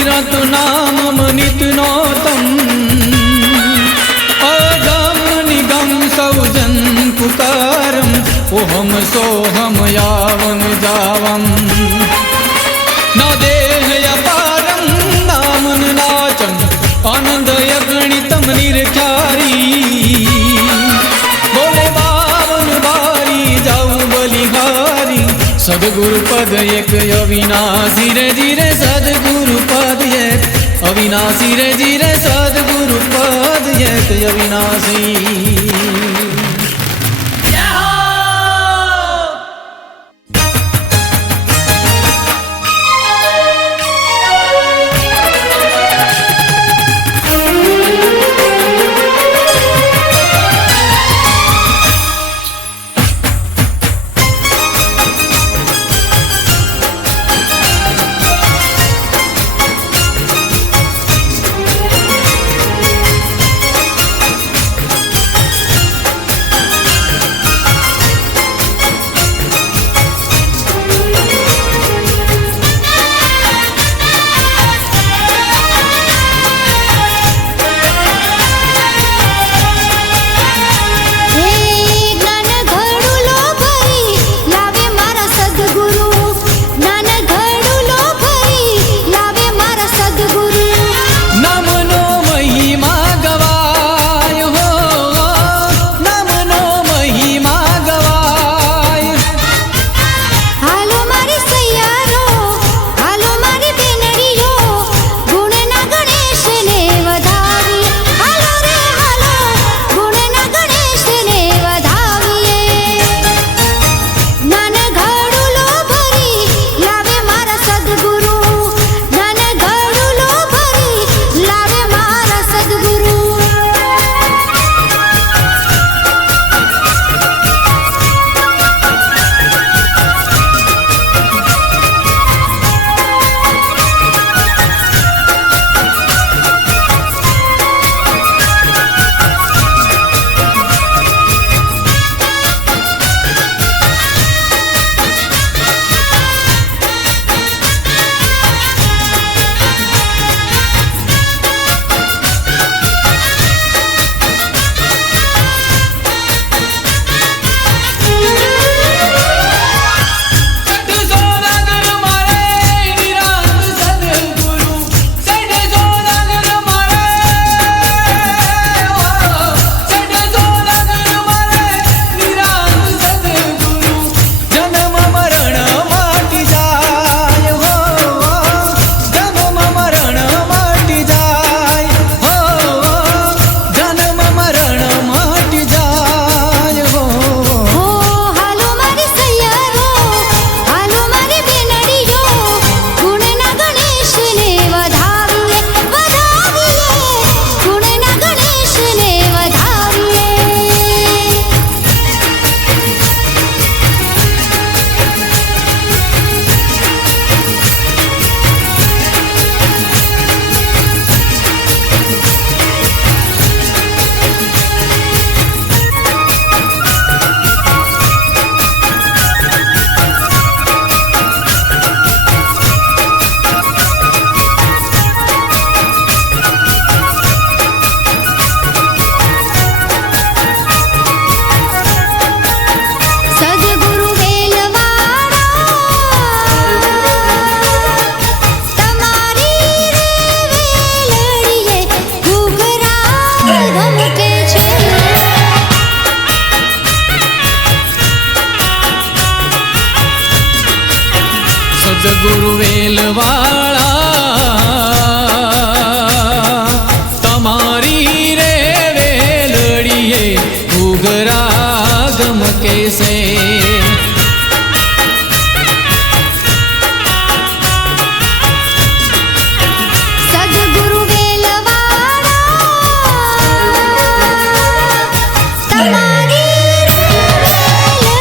तीरथ नाम नित नौतम अगम निगम सौजन पुकारम ओहम सोहम यावम जावम न देह अपारम नामन नाचम आनंद यगणितम निरख्यारी बोले बावन बारी जाऊ बलिहारी सदगुरु पद एक अविनाशी रे जीरे सदगुरु पद एक अविनाशी रे जीरे सदगुरु पद एक अविनाशी। સદગુરુ વેલવાળા તમારી રે વેલડીએ ઘૂઘરા ગમકે છે સદગુરુ વેલવાળા તમારી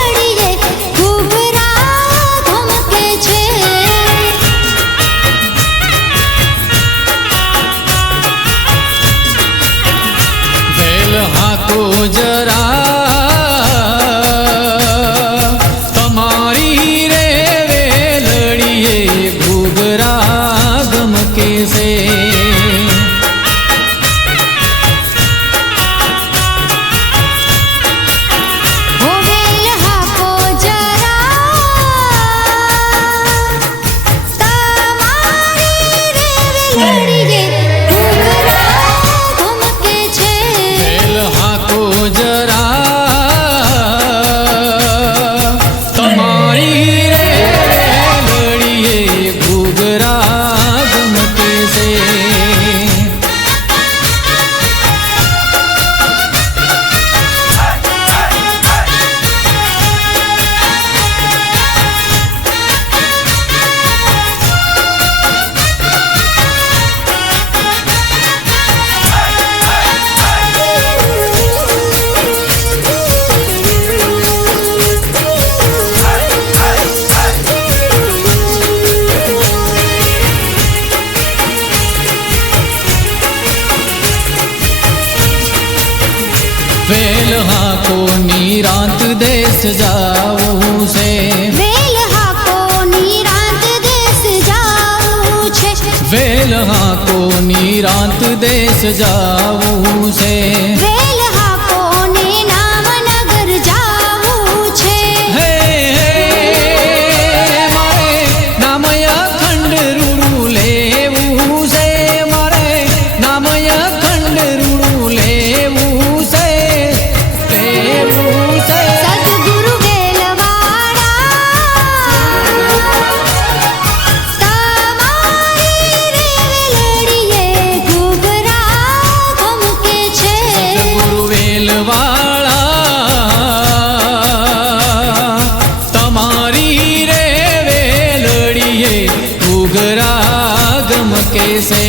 જરા તમારી રે વેલડીએ ઘૂઘરા ગમકે છે હાકો નિરાંત દેશ જાવું છે, વેલ હાકો નિરાંત દેશ જાવું છે, વેલ હાકો નિરાંત દેશ જાવું છે. વેલ હાકો ને નામનગર જાવું છે. હે મારે નામય ખંડ રૂડું લેવું છે, મારે નામય ખંડ રૂડું લેવું છે, લેવું છે. સદગુરુ વેલવાડા તમારી રે વેલડીએ ઘૂઘરા ગમકે છે. સદગુરુ વેલવાળા તમારી રે વેલડીએ ઘૂઘરા ગમકે છે.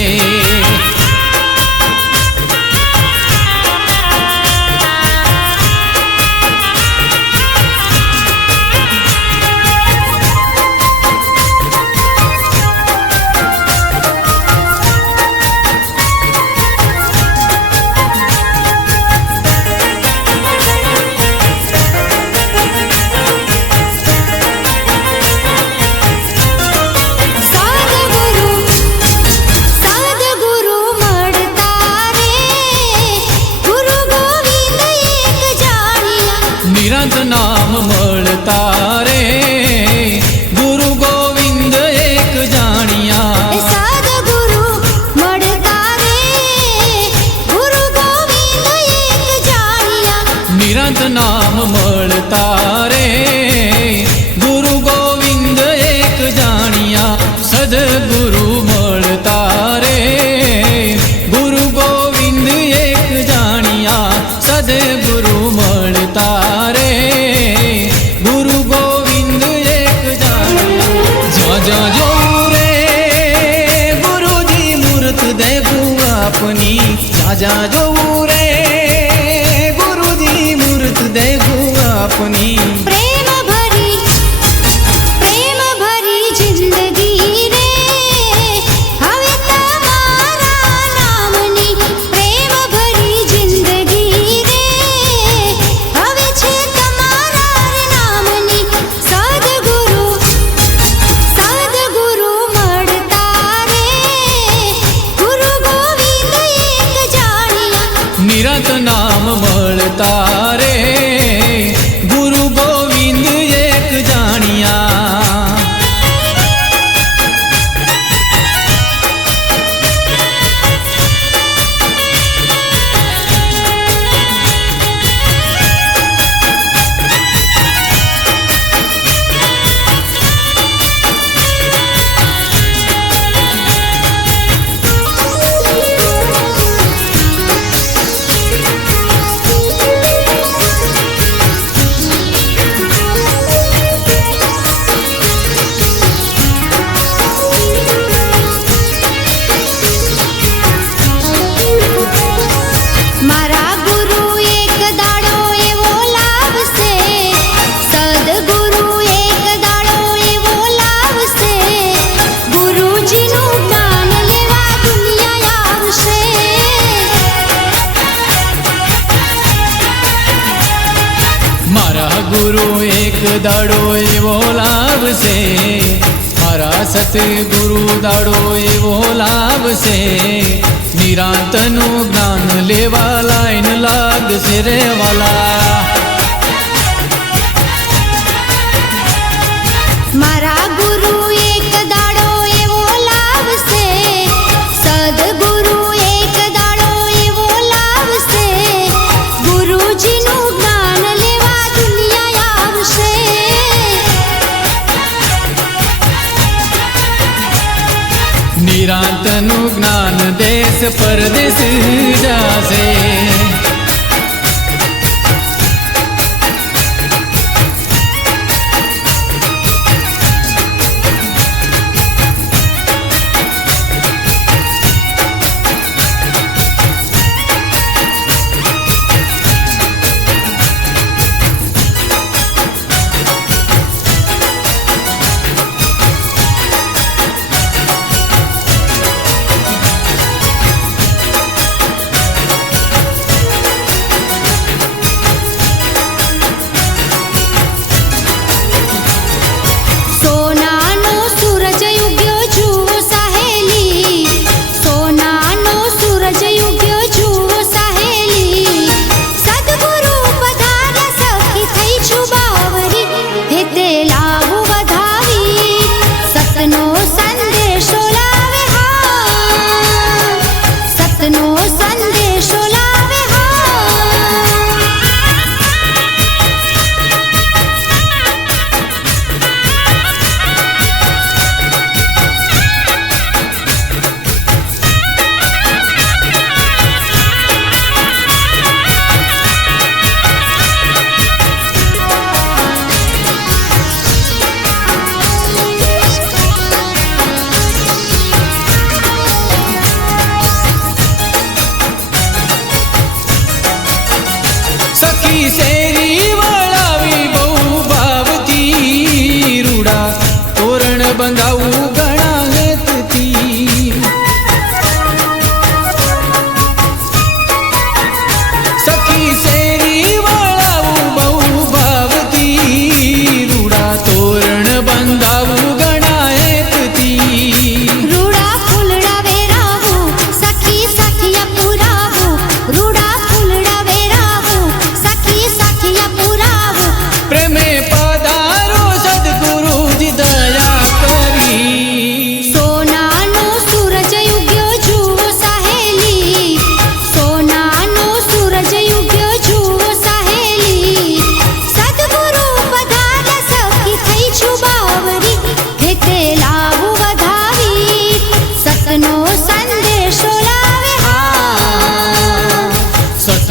સદગુરુ મળતા રે ગુરુ ગોવિંદ એક જાણ્યા. નિરંત નામ મળતા રે ગુરુ ગોવિંદ એક જાણ્યા. સદગુરુ મળતા રે ગુરુ ગોવિંદ એક જાણ્યા. નિરંત નામ મળતા રે ગુરુ ગોવિંદ એક જાણ્યા. સદગુરુ મળતા રે ગુરુ ગોવિંદ એક જાણ્યા. સદગુરુ મળતા રે ગુરુ ગોવિંદ એક જાણ્યા. જ્યાં જ્યાં જોઉં રે ગુરુજી મૂર્ત દેખું આપની, જ્યાં જ્યાં જોઉં રે ગુરુજી મૂર્ત દેખું આપની. પ્રેમ ભરી જિંદગી રે હવે તમારા નામની. પ્રેમ ભરી જિંદગી રે હવે છે તમારા નામની. સદગુરુ મળતા રે ગુરુ ગોવિંદ એક જાણ્યા. નિરંત નામ મળતા રે ગુરુ ગોવિંદ એક જાણ્યા. મારા ગુરુ એક દાડો એવો લાવશે, સદગુરુ એક દાડો એવો લાવશે. ગુરુજીનું જ્ઞાન લેવા દુનિયા આવશે. મારા ગુરુ એક દાડો એવો લાવશે, મારા સતગુરુ દાડો એવો લાવશે. નિરાંતનું જ્ઞાન લેવા લાઈન લાગશે રે વાલા. મારા ગુરુ એક દાડો એવો લાવશે, સદગુરુ એક દાડો એવો લાવશે. ગુરુજીનું જ્ઞાન લેવા દુનિયા આવશે. નિરાંતનું જ્ઞાન દેશ પરદેશ જાશે.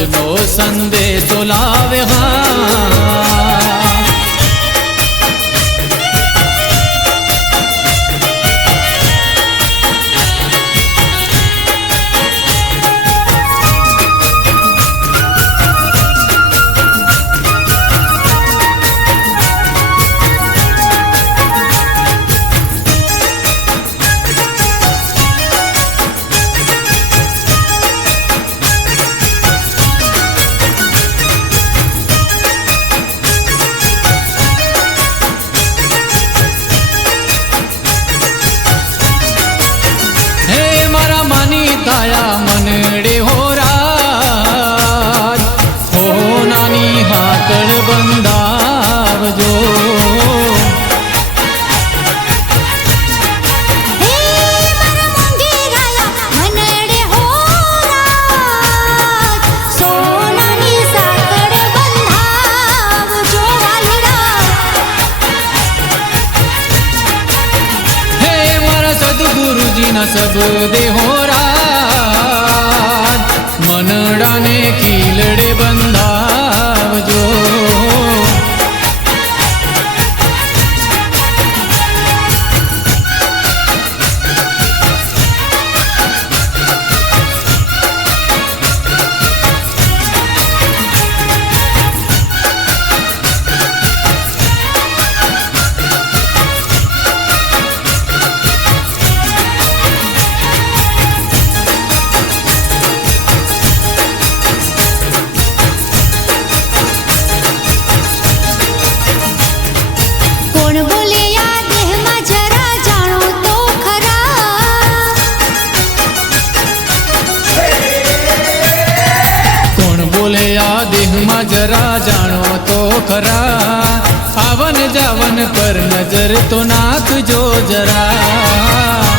સતનો સંદેશો લાવે હા તાયા મનડે હો રાજ હો નાની હાકળ બંધાવજો હે મારા સદગુરુજીના શબ્દે હો મનડાને ખીલડે બંધાવજો દેહમાં જરા જાણો તો ખરા આવન જાવન પર નજર તો નાખજો જરા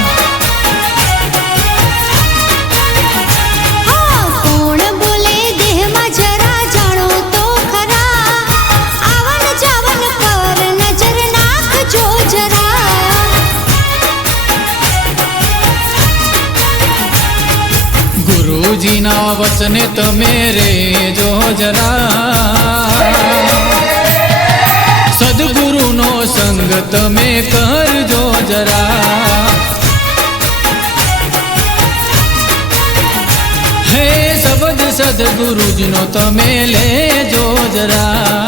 કોણ બોલે દેહમાં જરા જાણો તો ખરા આવન જાવન પર નજર નાખજો જરા ગુરુજીના વચને તમે રેજો જરા સદગુરુનો સંગ તમે કરજો જરા હે શબ્દ સદગુરુજીનો તમે લેજો જરા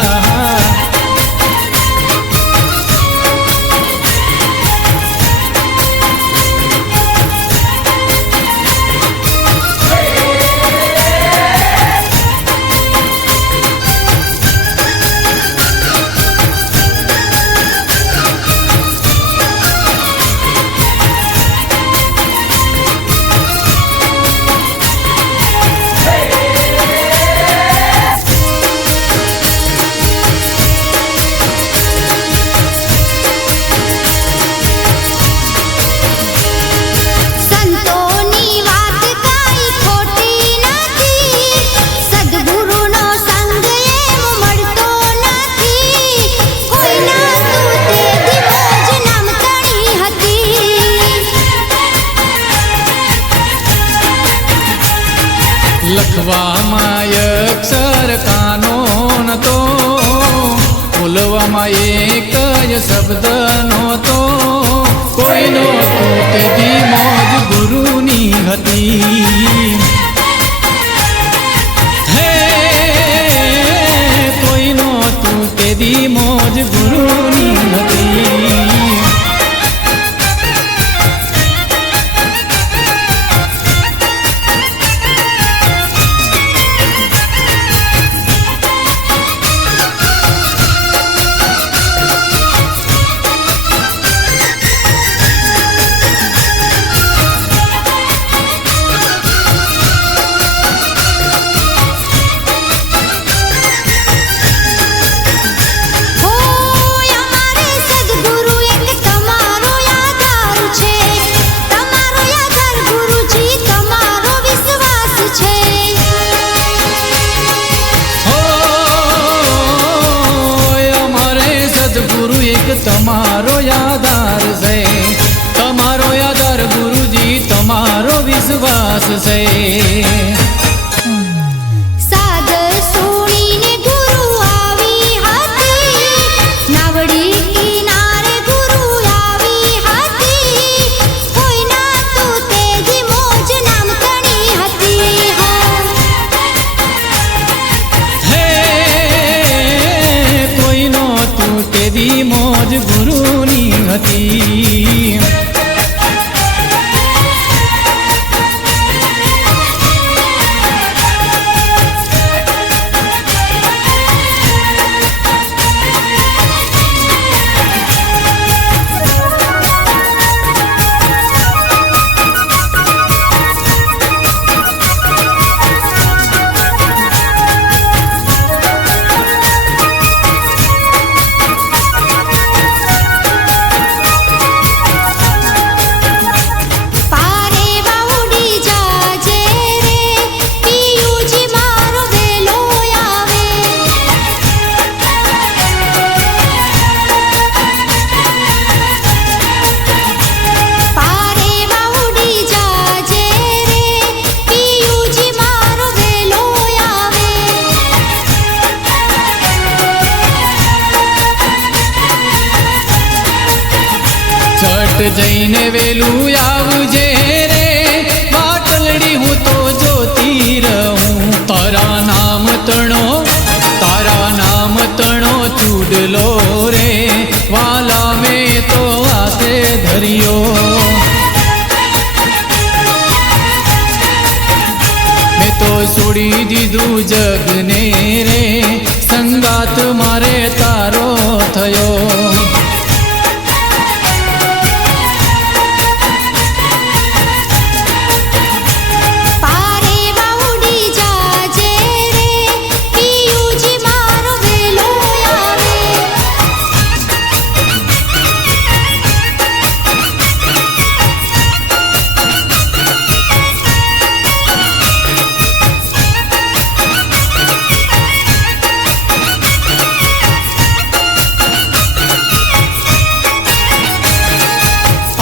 લખવામાં અક્ષર કાનો નતો બોલવામાં એક જ શબ્દ નહોતો કોઈનો તેથી મોજ ગુરુની હતી હે કોઈનો તેથી મોજ ગુરુની હતી તમારો આધાર છે, તમારો આધાર ગુરુજી તમારો વિશ્વાસ છે. એવી મોજ ગુરુની હતી. જઈને વેલું આવજે રે વાટલડી હું તો જોતી રહું. તારા નામ તણો ચૂડલો રે વાલા મેં તો હાથે ધર્યો. મેં તો છોડી દીધું જગને રે સંગાત મારે તારો થયો.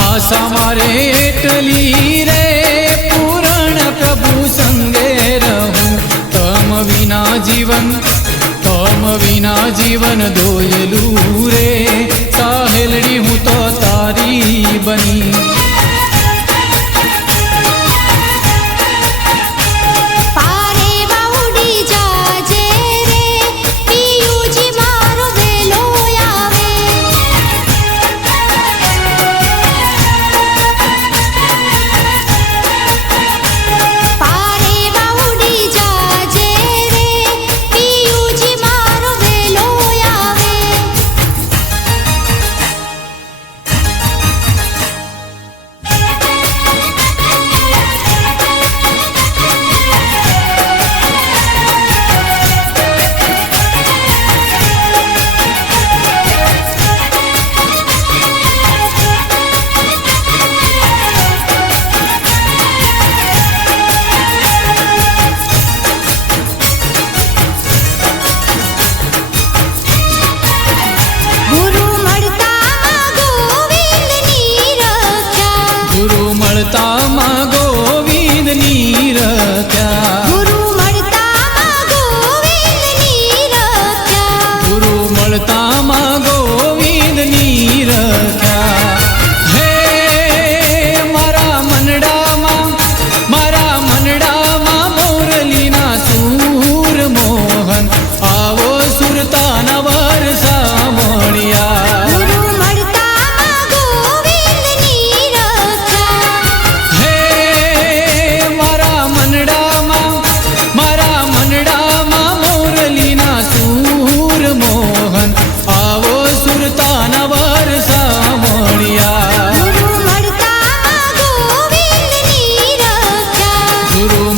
આશા મારે એટલી રે પૂરણ પ્રભુ સંગે રહું. તમ વિના જીવન દોયલું રે સાહેલડી હું તો તારી બની. મળતામાં ગોવિંદની રખ્યા. ગુરુ મળતામાં ગોવિંદની રખ્યા. હે મારા મનડામાં મોરલીના સૂર મોહન આવો સુરતાના વરસા મળ્યા.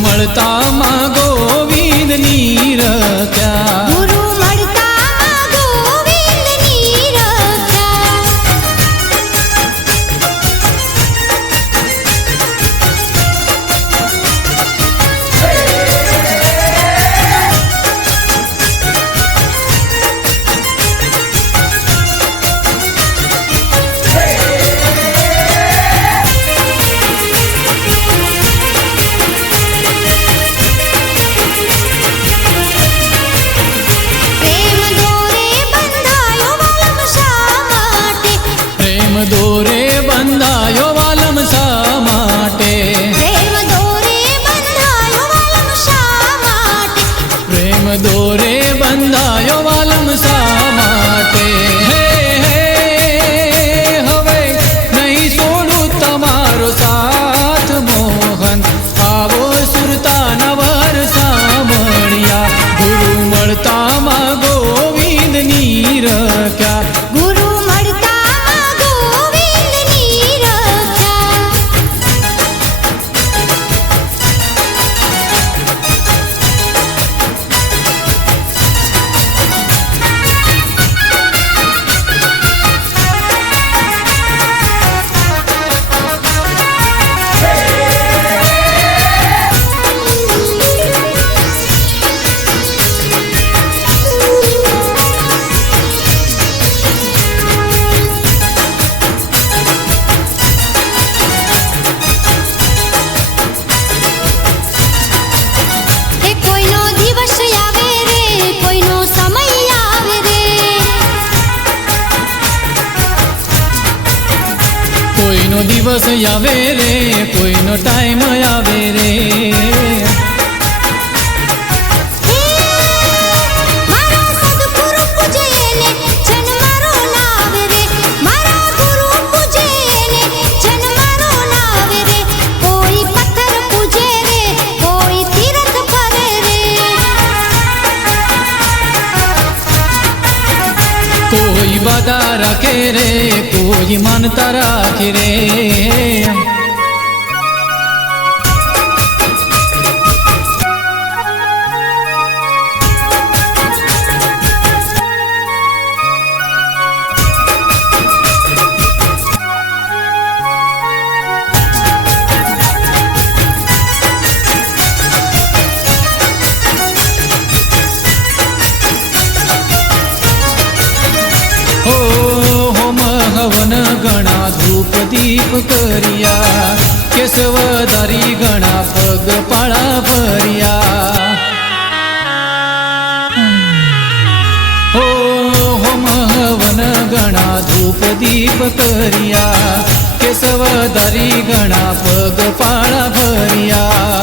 મળતામાં ગોવિંદની રખ્યા. દોરે બંધાયો વાલમ શા માટે? પ્રેમ દોરે બંધાયો વાલમ શા માટે? પ્રેમ દોરે બંધાયો વાલમ શા માટે? હે પોતાના વરસા મળ્યા ગુરુ મળતામાં ગોવિંદની રખ્યા ગુરુ મળતા ગોવિંદની રખ્યા એ કોઈનો દિવસ આવે રે કોઈનો સમય આવે રે કોઈનો દિવસ આવે રે કોઈનો ટાઈમ આવે રે હે મારા સદગુરુ પૂજે ને જન્મારો નાવે રે મારા ગુરુ પૂજે ને જન્મારો નાવે રે કોઈ પથ્થર પૂજે રે કોઈ તીર્થ ફરે રે કોઈ બાધા રાખે રે કોઈ માનતા રાખે રે હો હોમ હવન ગણા ધૂપ દીપ કર્યા કેશવધારી ગણા પગ પાળા ભર્યા હો હોમ હવન ગણા ધૂપ દીપ કર્યા કેશવધારી ગણા પગ પાળા ભર્યા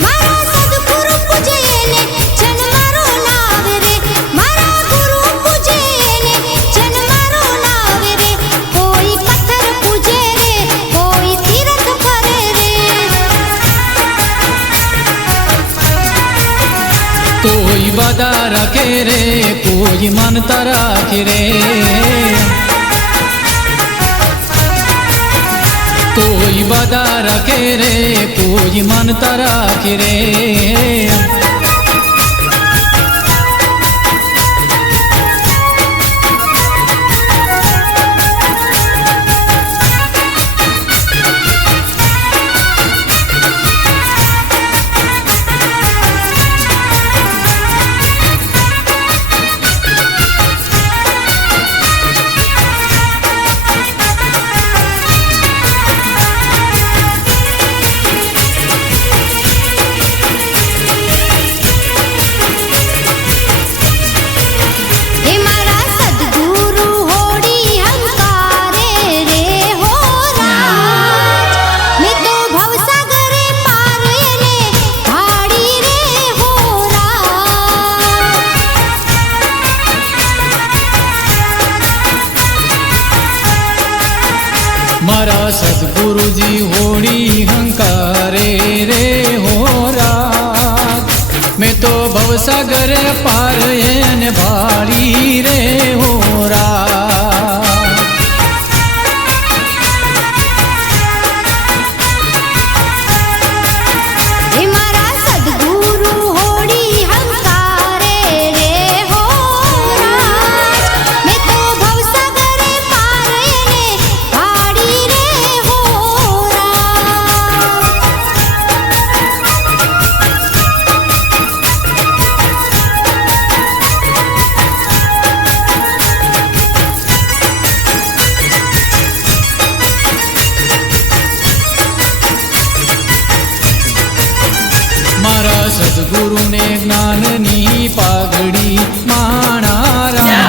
મારા સદગુરુ પૂજે ને જન્મારો નાવે રે મારા ગુરુ પૂજે ને જન્મારો નાવે રે કોઈ પથ્થર પૂજે રે કોઈ તીર્થ ફરે રે કોઈ બાધા રાખે રે કોઈ માનતા રાખે રે કોઈ બાધા રાખે રે કોઈ માનતા રાખે રે હે મારા સદગુરુ હોડી હંકારે રે હો રાજ મેં તો ભવસાગરે પાર એને ભાડી રે હો રાજ મારા સદગુરુજી હોળી હંકારે રે હો રાત મેં તો ભવસાગર પાર એને ભાળી રે હો રાત હે મારા સદગુરુ હોડી હંકારે રે હો રાજ મેં તો ભવસાગરે પાર એને ભાડી રે હો રાજ મારા સદગુરુને જ્ઞાનની પાઘડી માણારા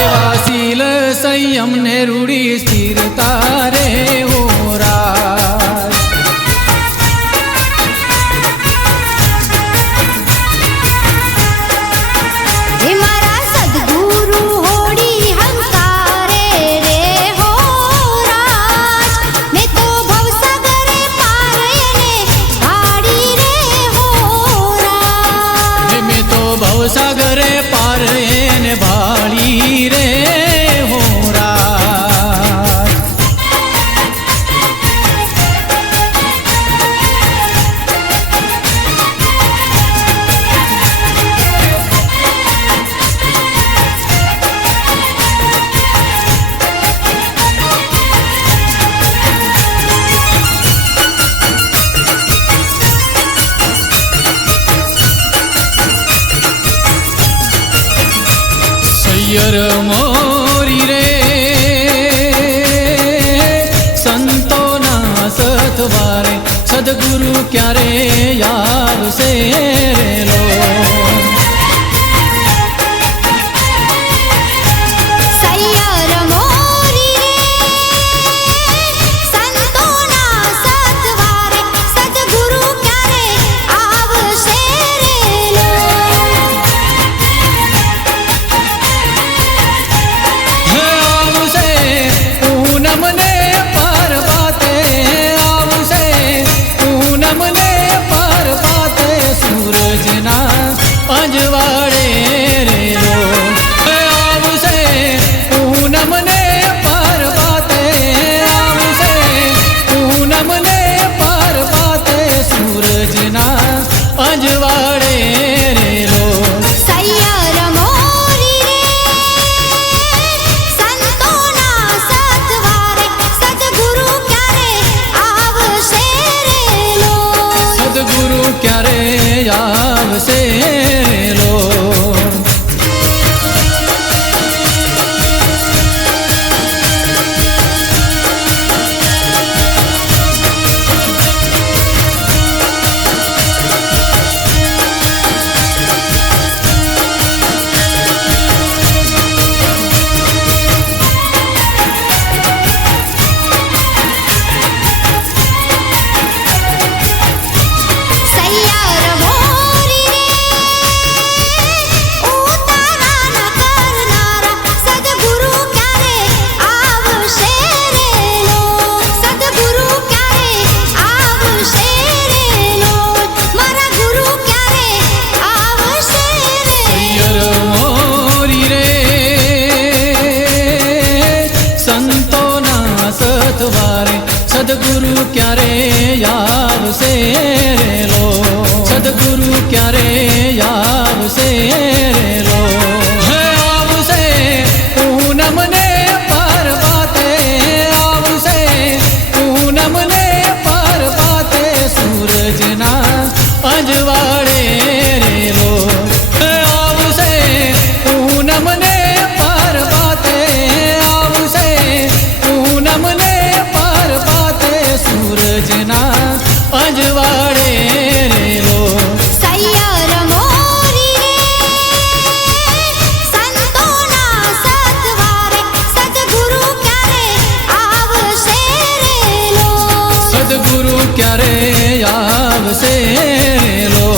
એવા શીલ સંયમ ને રૂઢી સ્થિરતા રે હો રાત હે મારા સદગુરુ હોડી હંકારે રે હો રાજ મેં તો ભવસાગરે પાર એને સતવારે સદગુરુ ક્યારે આવશે લો. સૈયર મોરી રે સંતોના સતવારે સદગુરુ ક્યારે આવશે રે લો. હે આવશે પૂનમને પરપાતે, આવશે પૂનમને પરપાતે સૂરજના અજવાળે રે લો. હે આવશે પૂનમને પરપાતે, આવશે પૂનમને પરપાતે સૂરજના અજવાળે રે લો. સૈયર મોરી રે સંતોના સતવારે સદગુરુ ક્યારે આવશે રે લો. સદગુરુ ક્યારે આવશે લો. સૈયર મોરી રે ઉતારા ન કરનારા સદગુરુ ક્યારે આવશે રે લો. સદગુરુ ક્યારે આવશે રે લો. મારા ગુરુ ક્યારે આવશે રે. સૈયર મોરી રે સંતોના સતવારે સદગુરુ ક્યારે આવશે રે લો. સદગુરુ ક્યારે આવશે રે લો. હે આવશે પૂનમને પરપાતે, આવશે પૂનમને પરપાતે સૂરજના અજવાળે રે લો. હે આવશે પૂનમને પરપાતે, આવશે પૂનમને પરપાતે સૂરજના અજવાળે રે લો. સૈયર મોરી રે સંતોના સતવારે સદગુરુ ક્યારે આવશે રે લો. સદગુરુ ક્યારે આવશે રે લો.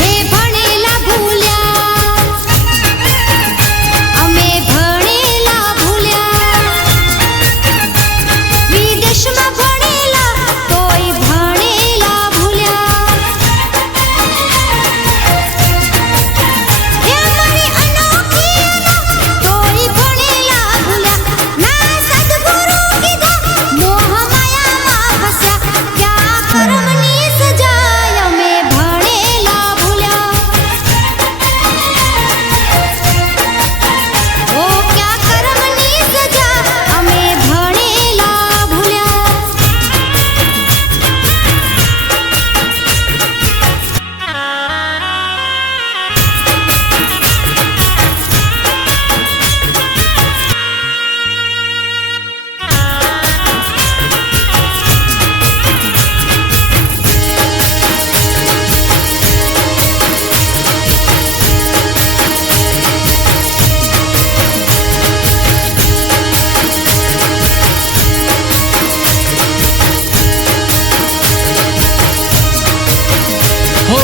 હે ભણેલા ભૂલ્યા અમે ભણેલા ભૂલ્યા. વિદેશમાં ભણેલા તોય ભણેલા ભૂલ્યા. હે અમારી અનોખી તોય ભણેલા ભૂલ્યા. ના સદગુરુ કીધા મોહ માયામાં ફસ્યા. ક્યાં કર્મની સજાય અમે ભણેલા ભૂલ્યા. ઓ ક્યાં કર્મની સજા અમે ભણેલા ભૂલ્યા. હો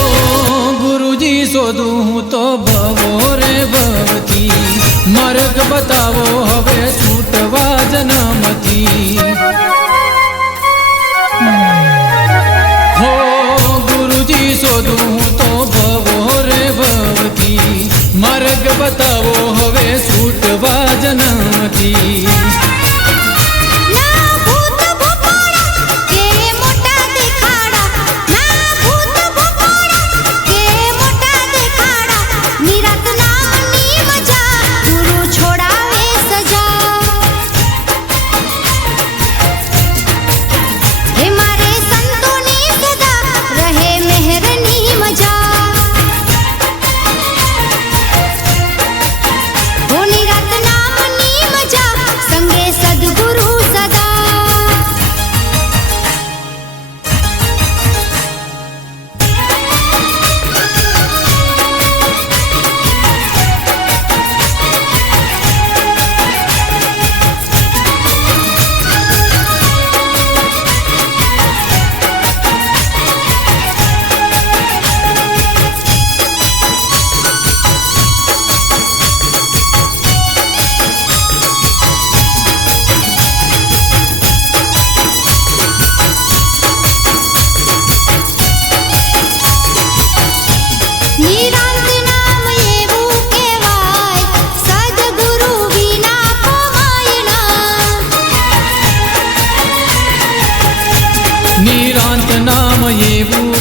ગુરુજી શોધું હું તો ભવો રે ભવથી, માર્ગ બતાવો હવે છૂટવા જન્મથી. હો ગુરુજી શોધું હું તો ભવો રે ભવથી, માર્ગ બતાવો હવે છૂટવા જન્મથી. ના ભૂત ભોપાળા કે મોટા દેખાડા. ના ભૂત ભોપાળા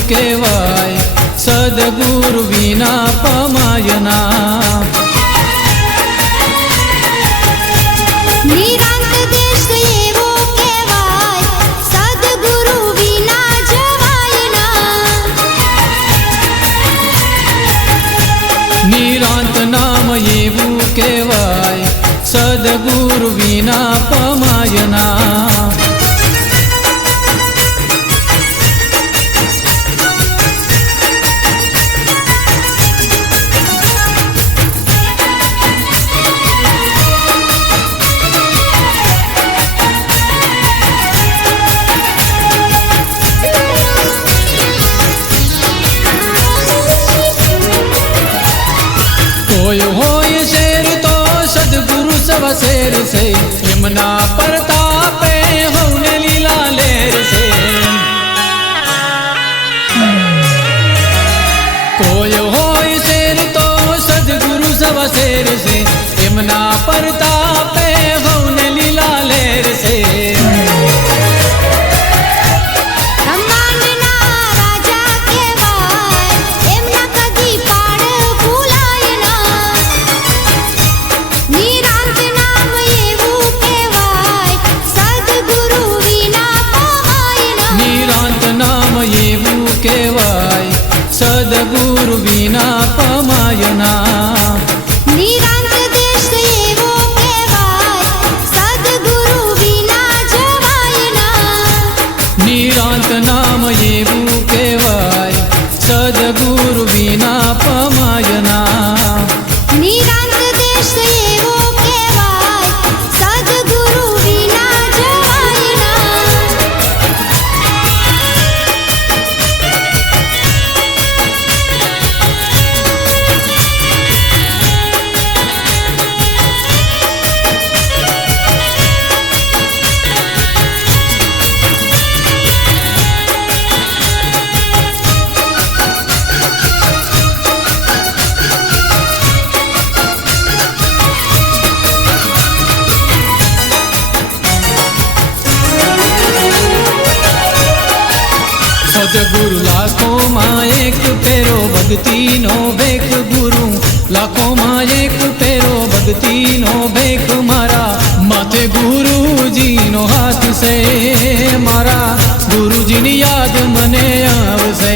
કહેવાય સદગુરુ વિના પમાયના. નિરાંત દેશ એવો કહેવાય સદગુરુ વિના જવાય ના. નિરાંત નામ એવું કહેવાય સદગુરુ વિના પમાયના. કોઈ હોય શેર તો સદગુરુ સવા શેર છે, એમના પ્રતાપે હવને લીલા લેર છે. કોઈ હોય શેર તો સદગુરુ સવા શેર છે, એમના પ્રતાપે હવને લીલા લેર છે. બ્રહ્માંડના રાજા કહેવાય એમના કદી પાડ ભૂલાય ના. નિરાંત નામ એવું કહેવાય સદગુરુ વિના પમાય ના. નિરાંત નામ એવું કહેવાય સદગુરુ વિના પમાયના. નિરાંત દેશ એવો કહેવાય સદગુરુ વિના જવાય ના. નિરાંત નામ એવું કહેવાય સદગુરુ વિના પમાયના. નિરાંત દેશ એવો કહેવાય સદગુરુ વિના જવાય ના. સદગુરુ લાખોમાં એક પેરો ભક્તિનો ભેખ. ગુરુ લાખોમાં એક પેરો ભક્તિનો ભેખ. મારા માથે ગુરુજીનો હાથ છે, મારા ગુરુજીની યાદ મને આવશે.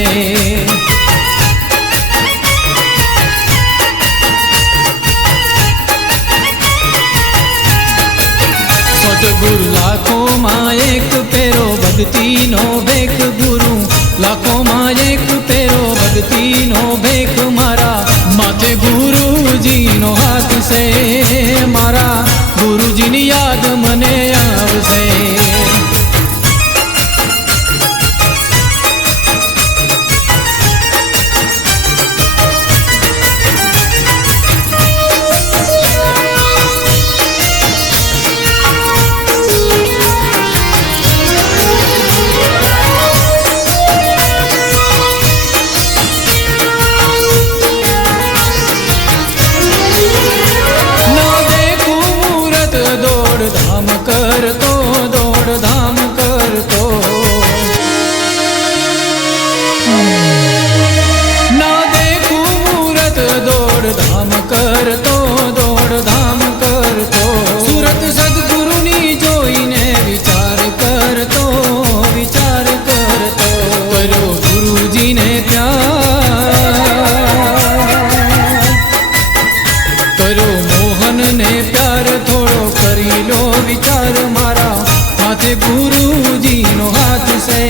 સદગુરુ લાખોમાં એક પેરો ભક્તિનો ભેખ. ગુરુ લાખોમાં એક પેરો ભક્તિનો ભેખ. મારા માથે ગુરુજીનો હાથ છે, મારા ગુરુજીની યાદ મને આવશે. ના દેખું મૂરત દોડધામ કરતો, દોડધામ કરતો. ના દેખું મૂરત દોડધામ કરતો, દોડધામ કરતો. સુરત સદગુરુની જોઈને વિચાર કરતો, વિચાર કરતો. કર્યો ગુરુજીને પ્યાર, કર્યો મોહનને પ્યાર. થોડો કરી લો વિચાર, મારા માથે ગુરુજીનો હાથ છે,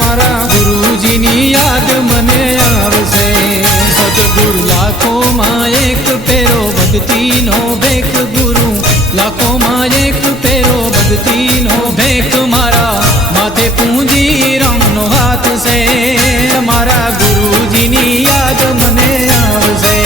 મારા ગુરુજીની યાદ મને આવશે. સદગુરુ લાખોમાં એક પેરો ભક્તિનો ભેખ. ગુરુ લાખોમાં એક પેરો ભક્તિનો ભેખ. મારા માથે પૂંજી રામનો હાથ છે, મારા ગુરુજીની યાદ મને આવશે.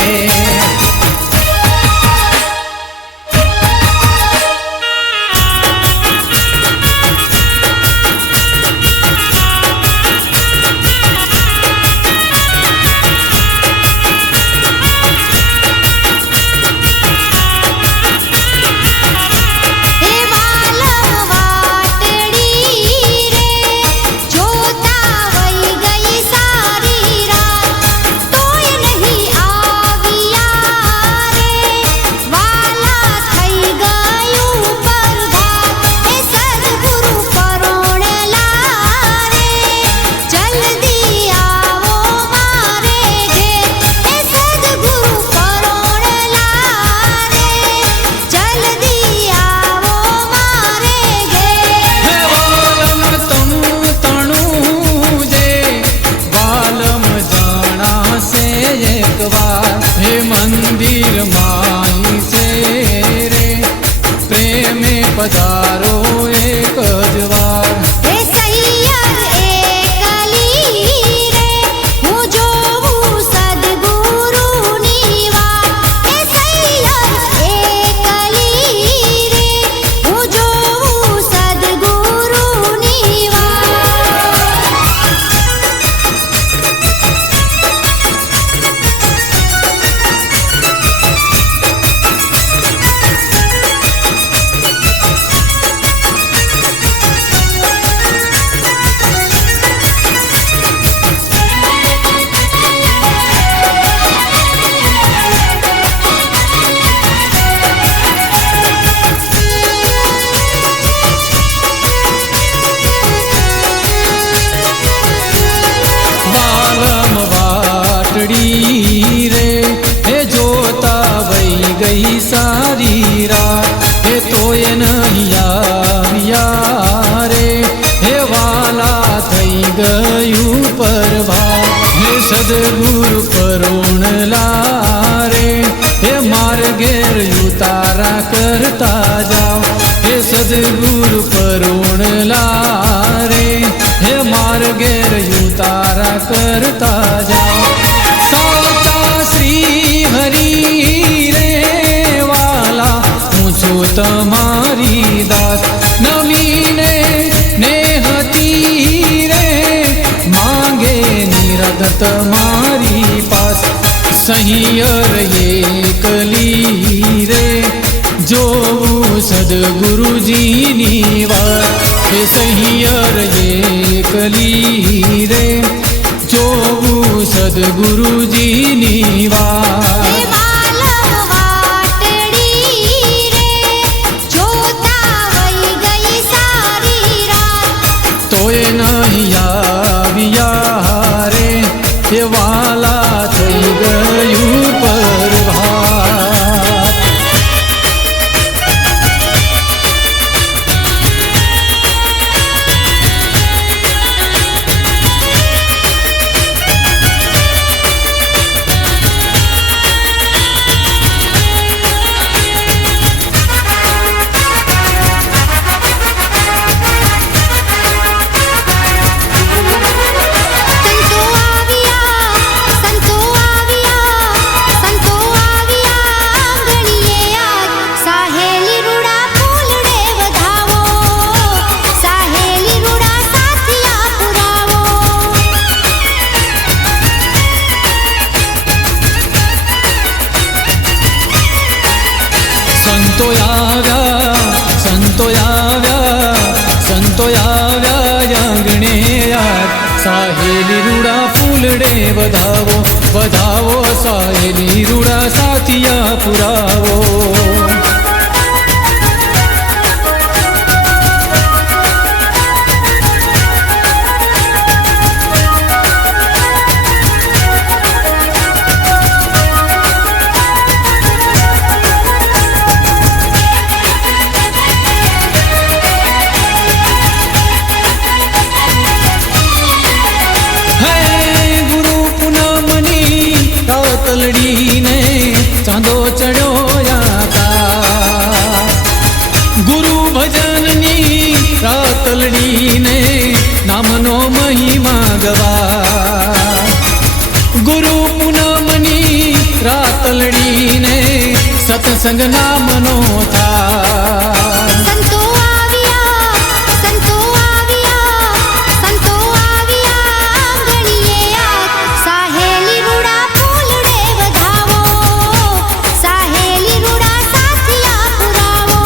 સદગુરુ કરુણલા રે હે માર્ગેર ઉતારા કરતા જાઓ સાચા શ્રી હરી રે વાલા હું છું તમારી દાસ નવીને નેહતી રે માંગે નિરત તમારી પાસ સહિયર એકલી રે જોવું સદગુરુજીની વાત હે સહિયર એકલી રે જોવું સદગુરુજીની વાત હે માલવ વાટડી રે જોતા વહી ગઈ સારી રાત તોય નહીં આવ્યા રે એ વાલા થઈ ગયું પરભાત સંતો આવ્યા આંગણીએ આજ સાહેલી રૂડા ફૂલડે વધાવો સાહેલી રૂડા સાથિયા પુરાવો સંતો આવ્યા સંતો આવ્યા સંતો આવ્યા આંગણે યાર સાહેલી રૂડા ફૂલડે વધાવો વધાવો સાહેલી રૂડા સાથિયા પુરાવો હે ગુરુ પૂનમની રાતલડીને ચાંદો ચડ્યો આકાશ ગુરુ ભજનની રાતલડીને નામનો મહિમા ગવા ગુરુ પૂનમની રાતલડીને સત્સંગ નામનો થા સંતો આવ્યા આંગણીએ આજ સાહેલી રૂડા ફૂલડે વધાવો સાહેલી રૂડા સાથિયા પુરાવો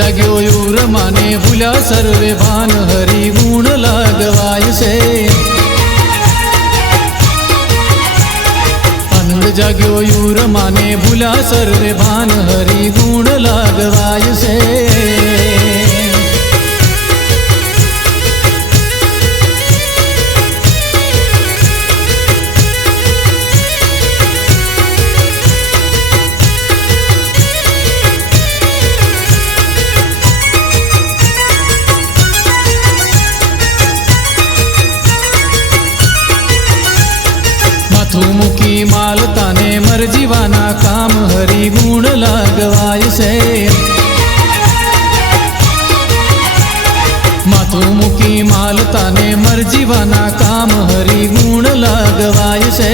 જાગ્યો યુર માને ભૂલ્યા સર્વે ભાન હરિ ગુણ લાગવાય છે આનંદ જાગ્યો યુર માને ભૂલ્યા સર્વે ભાન હરિ ગુણ લાગવાય છે માથું મૂકી માલતાને મરજીવાના કામ હરિ ગુણ લાગવાય છે માથું મૂકી માલતાને મરજીવાના કામ હરિ ગુણ લાગવાય છે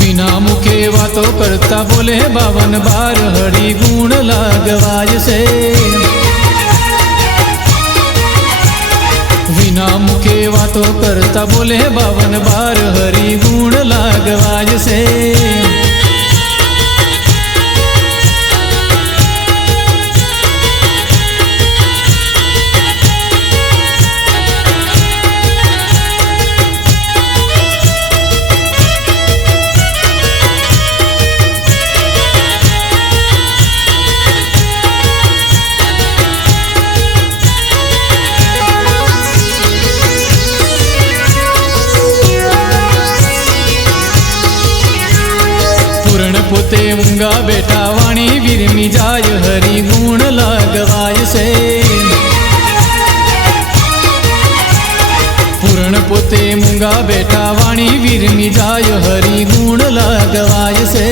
વિના મુખે વાતો કરતા બોલે 52 હરિ ગુણ લાગવાય છે વિના મુખે વાતો કરતા બોલે 52 હરિ ગુણ લાગવાય છે પૂર્ણ પોતે ઊંઘા બેઠા વાણી વિરમી જાય હરિ ગુણ લાગવાય છે પૂર્ણ પોતે ઊંઘા બેઠા વાણી વિરમી જાય હરિ ગુણ લાગવાય છે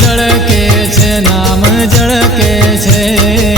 ઝળકે છે નામ ઝળકે છે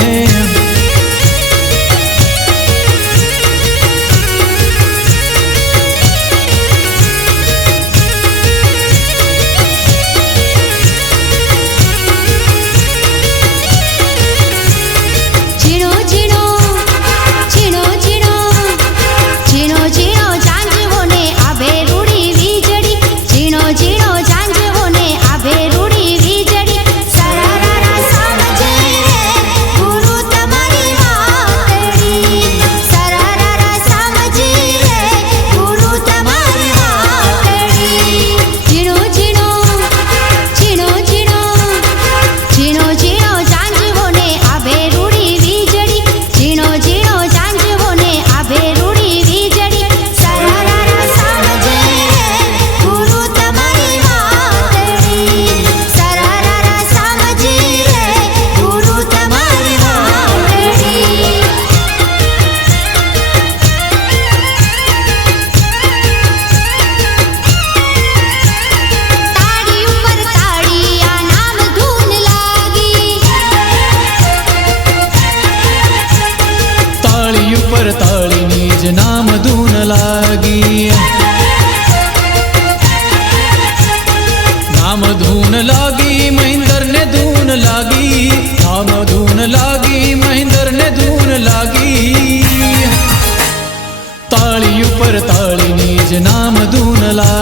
ઉપર તાળીની જ નામ ધૂન લાગે.